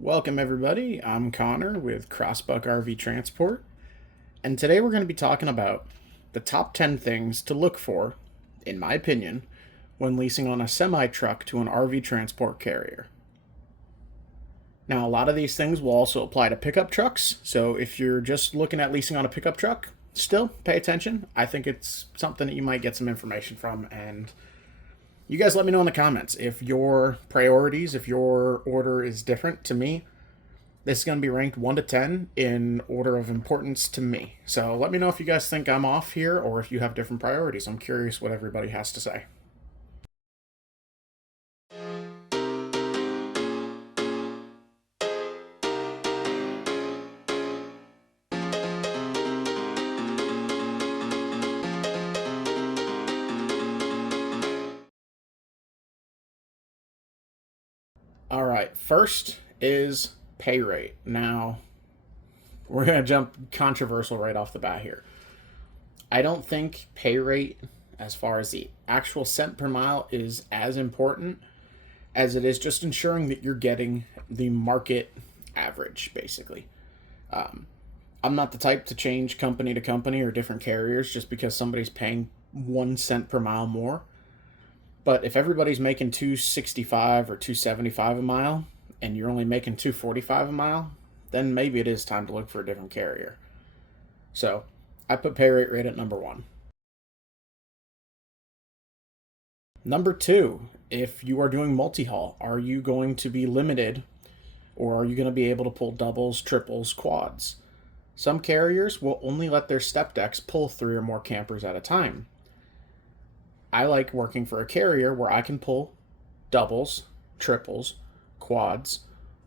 Welcome, everybody. I'm Connor with Crossbuck RV Transport, and today we're going to be talking about the top 10 things to look for, in my opinion, when leasing on a semi truck to an RV transport carrier. Now, a lot of these things will also apply to pickup trucks, so if you're just looking at leasing on a pickup truck, still pay attention. I think it's something that you might get some information from, and you guys let me know in the comments if your priorities, if your order is different to me. This is going to be ranked 1 to 10 in order of importance to me. So let me know if you guys think I'm off here or if you have different priorities. I'm curious what everybody has to say. All right, first is pay rate. Now, we're going to jump controversial right off the bat here. I don't think pay rate, as far as the actual cent per mile, is as important as it is just ensuring that you're getting the market average, basically. Um, I'm not the type to change company to company or different carriers just because somebody's paying 1 cent per mile more. But if everybody's making 265 or 275 a mile and you're only making 245 a mile, then maybe it is time to look for a different carrier. So I put pay rate right at number one. Number two, if you are doing multi haul, are you going to be limited or are you going to be able to pull doubles, triples, quads? Some carriers will only let their step decks pull 3 or more campers at a time. I like working for a carrier where I can pull doubles, triples, quads,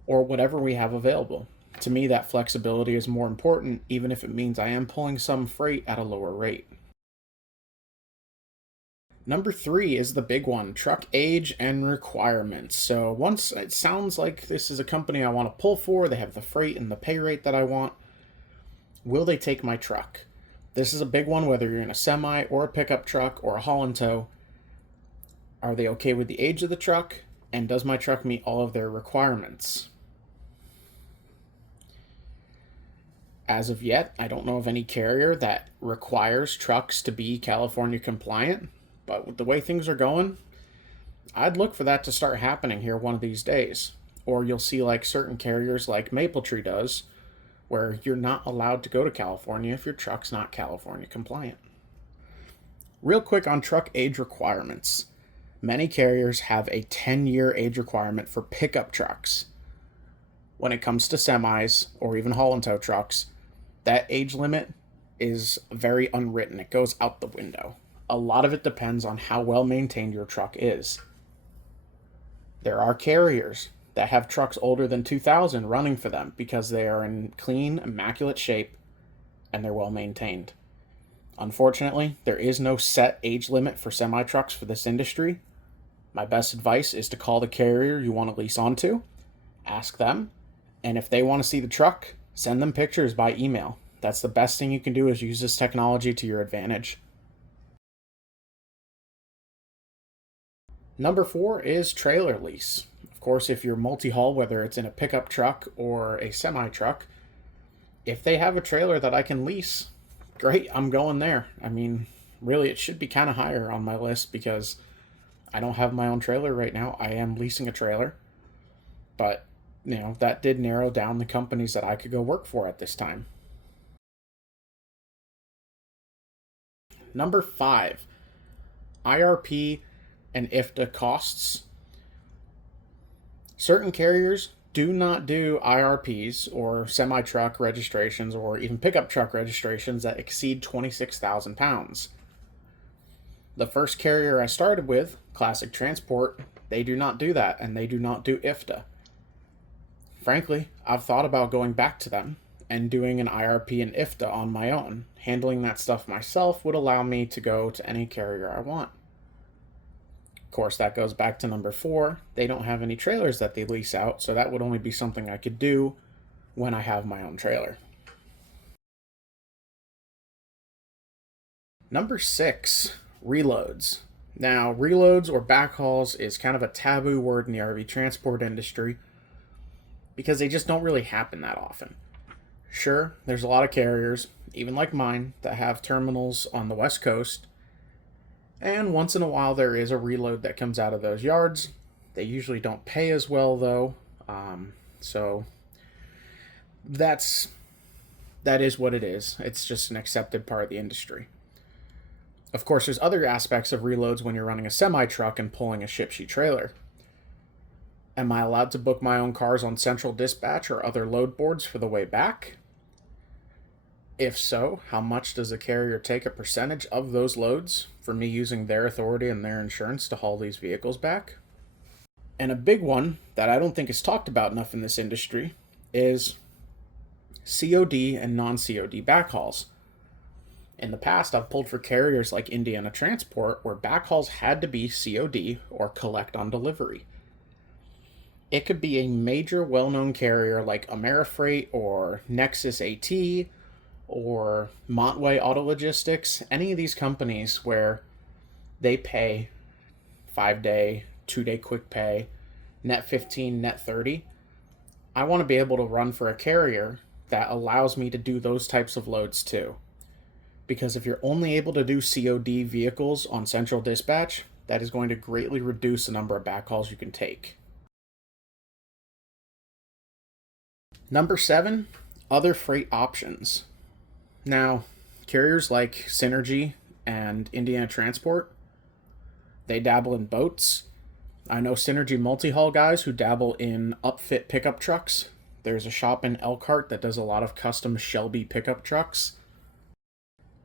or whatever we have available. To me, that flexibility is more important, even if it means I am pulling some freight at a lower rate. Number three is the big one, truck age and requirements. So once it sounds like this is a company I want to pull for, they have the freight and the pay rate that I want, will they take my truck? This is a big one, whether you're in a semi or a pickup truck or a haul and tow. Are they okay with the age of the truck? And does my truck meet all of their requirements? As of yet, I don't know of any carrier that requires trucks to be California compliant, but with the way things are going, I'd look for that to start happening here one of these days. Or you'll see like certain carriers like Mapletree does, where you're not allowed to go to California if your truck's not California compliant. Real quick on truck age requirements. Many carriers have a 10-year age requirement for pickup trucks. When it comes to semis or even haul and tow trucks, that age limit is very unwritten. It goes out the window. A lot of it depends on how well maintained your truck is. There are carriers that have trucks older than 2000 running for them because they are in clean, immaculate shape and they're well maintained. Unfortunately, there is no set age limit for semi trucks for this industry. My best advice is to call the carrier you want to lease onto, ask them, and if they want to see the truck, send them pictures by email. That's the best thing you can do, is use this technology to your advantage. Number four is trailer lease. Of course, if you're multi-haul, whether it's in a pickup truck or a semi-truck, if they have a trailer that I can lease, great, I'm going there. I mean, really, it should be kind of higher on my list because I don't have my own trailer right now. I am leasing a trailer, but that did narrow down the companies that I could go work for at this time. Number five, IRP and IFTA costs. Certain carriers do not do IRPs or semi truck registrations or even pickup truck registrations that exceed 26,000 pounds. The first carrier I started with, Classic Transport, they do not do that, and they do not do IFTA. Frankly, I've thought about going back to them and doing an IRP and IFTA on my own. Handling that stuff myself would allow me to go to any carrier I want. Of course, that goes back to number four. They don't have any trailers that they lease out, so that would only be something I could do when I have my own trailer. Number six, reloads. Now, reloads or backhauls is kind of a taboo word in the RV transport industry. because they just don't really happen that often. Sure, there's a lot of carriers, even like mine, that have terminals on the West Coast, and once in a while there is a reload that comes out of those yards. They usually don't pay as well though, so that is what it is. It's just an accepted part of the industry. Of course, there's other aspects of reloads when you're running a semi truck and pulling a ship sheet trailer. Am I allowed to book my own cars on Central Dispatch or other load boards for the way back? If so, how much does the carrier take a percentage of those loads for me using their authority and their insurance to haul these vehicles back? And a big one that I don't think is talked about enough in this industry is COD and non-COD backhauls. In the past, I've pulled for carriers like Indiana Transport where backhauls had to be COD or collect on delivery. It could be a major well-known carrier like Amerifreight or Nexus AT or Montway Auto Logistics, any of these companies where they pay 5-day, 2-day quick pay, net 15, net 30. I want to be able to run for a carrier that allows me to do those types of loads too. Because if you're only able to do COD vehicles on Central Dispatch, that is going to greatly reduce the number of backhauls you can take. Number 7, other freight options. Now, carriers like Synergy and Indiana Transport, they dabble in boats. I know Synergy multi-haul guys who dabble in upfit pickup trucks. There's a shop in Elkhart that does a lot of custom Shelby pickup trucks.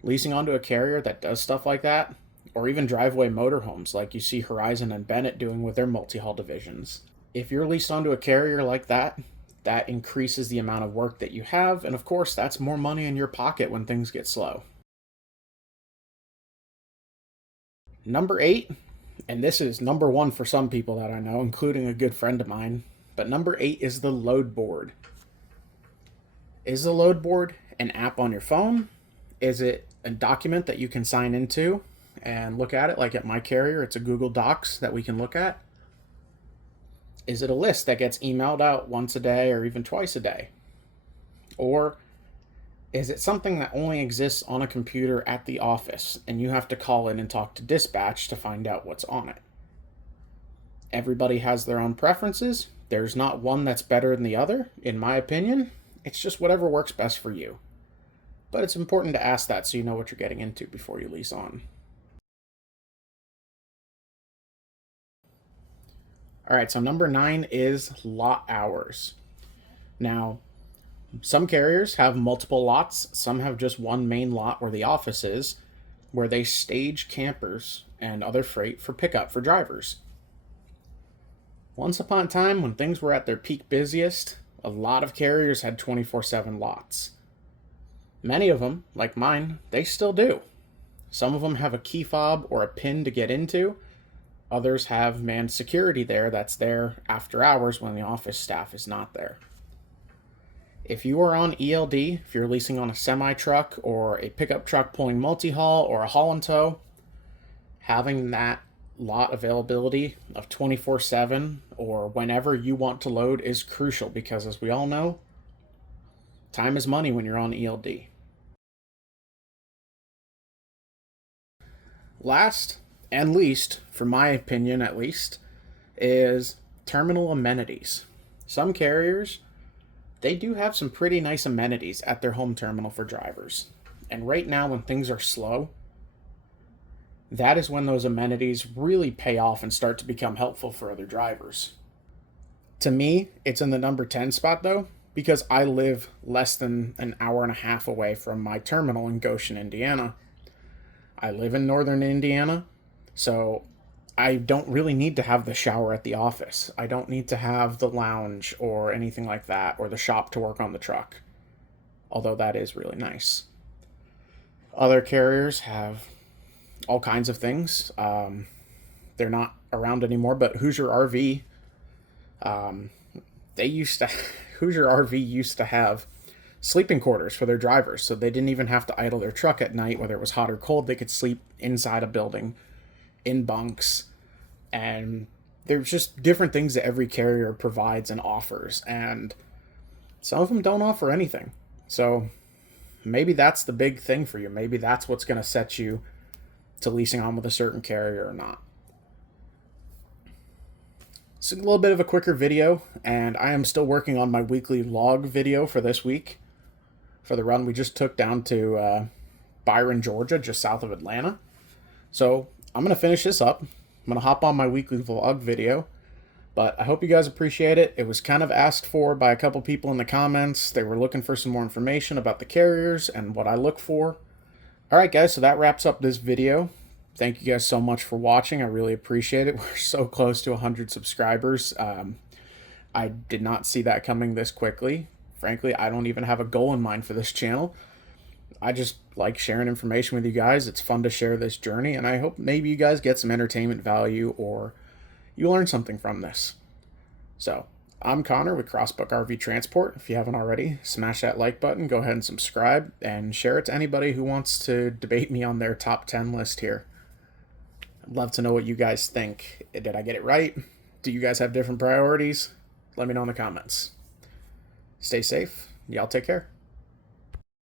Leasing onto a carrier that does stuff like that, or even driveway motorhomes like you see Horizon and Bennett doing with their multi-haul divisions. If you're leased onto a carrier like that, that increases the amount of work that you have, and of course, that's more money in your pocket when things get slow. Number 8, and this is number 1 for some people that I know, including a good friend of mine, but number 8 is the load board. Is the load board an app on your phone? Is it a document that you can sign into and look at it? Like at my carrier, it's a Google Docs that we can look at. Is it a list that gets emailed out once a day or even twice a day? Or is it something that only exists on a computer at the office and you have to call in and talk to dispatch to find out what's on it? Everybody has their own preferences. There's not one that's better than the other, in my opinion. It's just whatever works best for you. But it's important to ask that so you know what you're getting into before you lease on. All right, so number 9 is lot hours. Now, some carriers have multiple lots. Some have just one main lot where the office is, where they stage campers and other freight for pickup for drivers. Once upon a time, when things were at their peak busiest, a lot of carriers had 24/7 lots. Many of them, like mine, they still do. Some of them have a key fob or a pin to get into. Others have manned security there that's there after hours when the office staff is not there. If you are on ELD, if you're leasing on a semi-truck or a pickup truck pulling multi-haul or a haul and tow, having that lot availability of 24/7 or whenever you want to load is crucial because, as we all know, time is money when you're on ELD. Last and least, for my opinion at least, is terminal amenities. Some carriers, they do have some pretty nice amenities at their home terminal for drivers. And right now, when things are slow, that is when those amenities really pay off and start to become helpful for other drivers. To me, it's in the number 10 spot though, because I live less than an hour and a half away from my terminal in Goshen, Indiana. I live in northern Indiana, so I don't really need to have the shower at the office. I don't need to have the lounge or anything like that, or the shop to work on the truck, although that is really nice. Other carriers have all kinds of things. They're not around anymore, but Hoosier RV, Hoosier RV used to have sleeping quarters for their drivers, so they didn't even have to idle their truck at night, whether it was hot or cold. They could sleep inside a building, in bunks, and there's just different things that every carrier provides and offers, and some of them don't offer anything. So maybe that's the big thing for you. Maybe that's what's going to set you to leasing on with a certain carrier or not. It's a little bit of a quicker video, and I am still working on my weekly log video for this week for the run we just took down to Byron, Georgia, just south of Atlanta. So I'm going to finish this up. I'm going to hop on my weekly vlog video, but I hope you guys appreciate it. It was kind of asked for by a couple people in the comments. They were looking for some more information about the carriers and what I look for. All right, guys, so that wraps up this video. Thank you guys so much for watching. I really appreciate it. We're so close to 100 subscribers. I did not see that coming this quickly. Frankly, I don't even have a goal in mind for this channel. I just like sharing information with you guys. It's fun to share this journey, and I hope maybe you guys get some entertainment value or you learn something from this. So, I'm Connor with Crossbuck RV Transport. If you haven't already, smash that like button, go ahead and subscribe, and share it to anybody who wants to debate me on their top 10 list here. I'd love to know what you guys think. Did I get it right? Do you guys have different priorities? Let me know in the comments. Stay safe. Y'all take care.